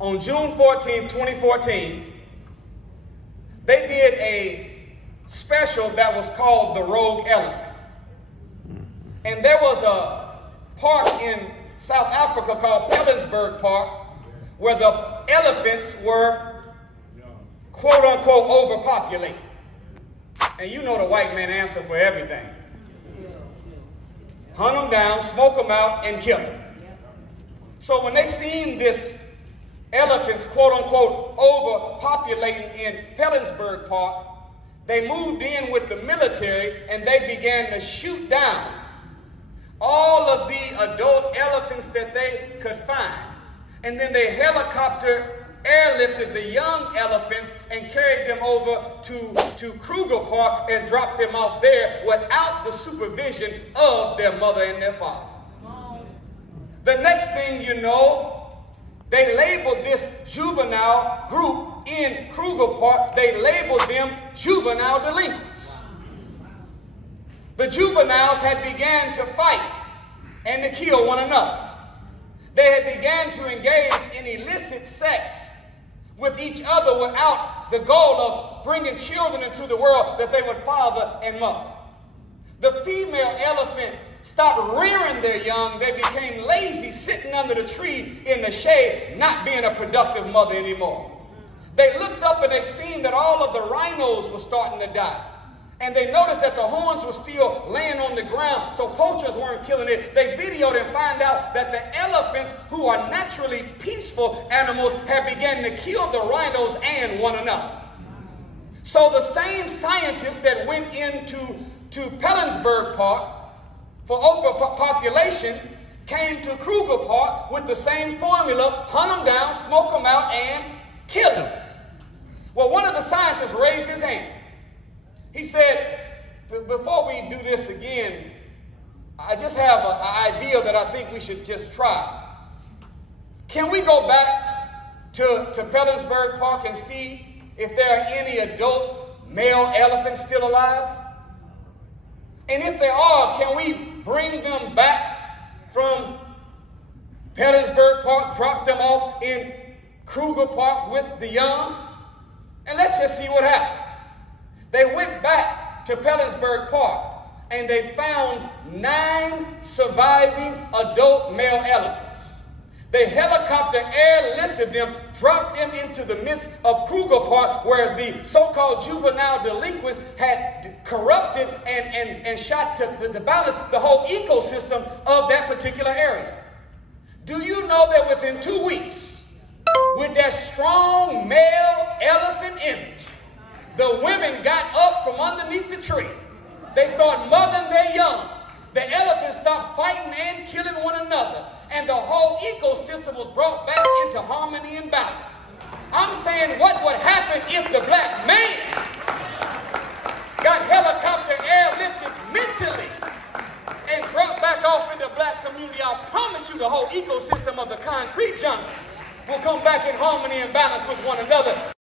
on June 14th, 2014, they did a special that was called The Rogue Elephant. And there was a park in South Africa called Pilanesberg Park where the elephants were, quote unquote, overpopulated. And you know the white man answer for everything. Hunt them down, smoke them out, and kill them. So when they seen this elephants, quote unquote, overpopulating in Pilanesberg Park, they moved in with the military and they began to shoot down all of the adult elephants that they could find. And then they helicopter airlifted the young elephants and carried them over to Kruger Park and dropped them off there without the supervision of their mother and their father. The next thing you know, they labeled this juvenile group in Kruger Park, they labeled them juvenile delinquents. The juveniles had began to fight and to kill one another. They had began to engage in illicit sex with each other without the goal of bringing children into the world that they would father and mother. The female elephant stopped rearing their young. They became lazy, sitting under the tree in the shade, not being a productive mother anymore. They looked up and they seen that all of the rhinos were starting to die. And they noticed that the horns were still laying on the ground, so poachers weren't killing it. They videoed and found out that the elephants, who are naturally peaceful animals, had begun to kill the rhinos and one another. So the same scientists that went into Pilanesberg Park for overpopulation came to Kruger Park with the same formula: hunt them down, smoke them out, and kill them. Well, one of the scientists raised his hand. He said, before we do this again, I just have an idea that I think we should just try. Can we go back to Pilanesberg Park and see if there are any adult male elephants still alive? And if there are, can we bring them back from Pilanesberg Park, drop them off in Kruger Park with the young? And let's just see what happens. They went back to Pilanesberg Park and they found 9 surviving adult male elephants. They helicopter airlifted them, dropped them into the midst of Kruger Park where the so-called juvenile delinquents had corrupted and shot to the balance the whole ecosystem of that particular area. Do you know that within 2 weeks, with that strong male elephant image, the women got up from underneath the tree. They started mothering their young. The elephants stopped fighting and killing one another. And the whole ecosystem was brought back into harmony and balance. I'm saying, what would happen if the black man got helicopter airlifted mentally and dropped back off in the black community? I promise you the whole ecosystem of the concrete jungle will come back in harmony and balance with one another.